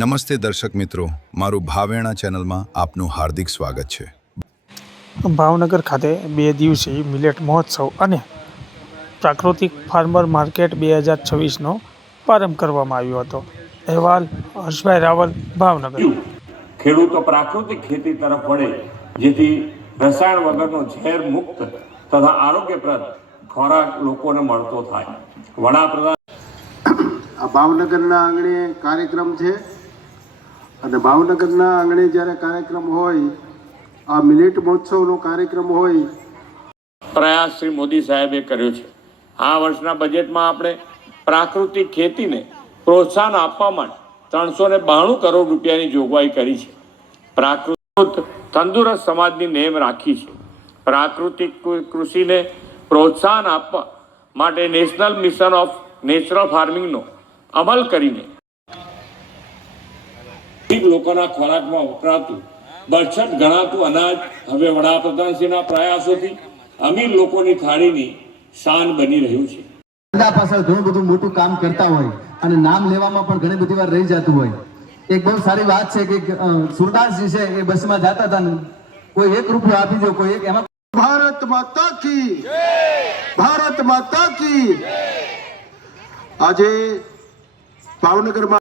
નમસ્તે દર્શક મિત્રો, મારું ભાવેણા ચેનલમાં આપનું હાર્દિક સ્વાગત છે। ભાવનગર ખાતે 2 દિવસીય મિલેટ મહોત્સવ અને પ્રાકૃતિક ફાર્મર માર્કેટ 2026નો પ્રારંભ કરવામાં આવ્યો હતો। અહેવાલ હર્ષભાઈ રાવલ, ભાવનગર। ખેડૂતો પ્રાકૃતિક ખેતી તરફ વળે જેથી રસાયણ વગરનો ઝેર મુક્ત તથા આરોગ્યપ્રદ ખોરાક લોકોને મળતો થાય। વડાપ્રધાન ભાવનગરના આંગણે કાર્યક્રમ છે અને ભાવનગરના આંગણે જ્યારે કાર્યક્રમ હોય, આ મિલેટ મહોત્સવનો કાર્યક્રમ હોય, પ્રયાસ શ્રી મોદી સાહેબે કર્યો છે। આ વર્ષના બજેટમાં આપણે પ્રાકૃતિક ખેતીને પ્રોત્સાહન આપવા માટે 392 કરોડ રૂપિયાની જોગવાઈ કરી છે। પ્રાકૃતિક તંદુરસ્ત સમાજની નેમ રાખી છે। પ્રાકૃતિક કૃષિને પ્રોત્સાહન આપવા માટે નેશનલ મિશન ઓફ નેચરલ ફાર્મિંગનો અમલ કરીને લોકોના ખોરાકમાં વપરાતું બરછટ ગણાતું અનાજ હવે વડાપ્રધાનશ્રીના પ્રયાસોથી અમીર લોકોની થાળીની શાન બની રહ્યું છે। પાછળ ઘણું બધું મોટું કામ કરતા હોય અને નામ લેવામાં પણ ઘણી બધી વાર રહી જતું હોય। એક બહુ સારી વાત છે કે સુરદાસજી છે એ બસમાં જતા હતા ને કોઈ 1 રૂપિયો આપી દો, કોઈ એક એમાં ભારત માતા કી જય, ભારત માતા કી। આજે ભાવનગરમાં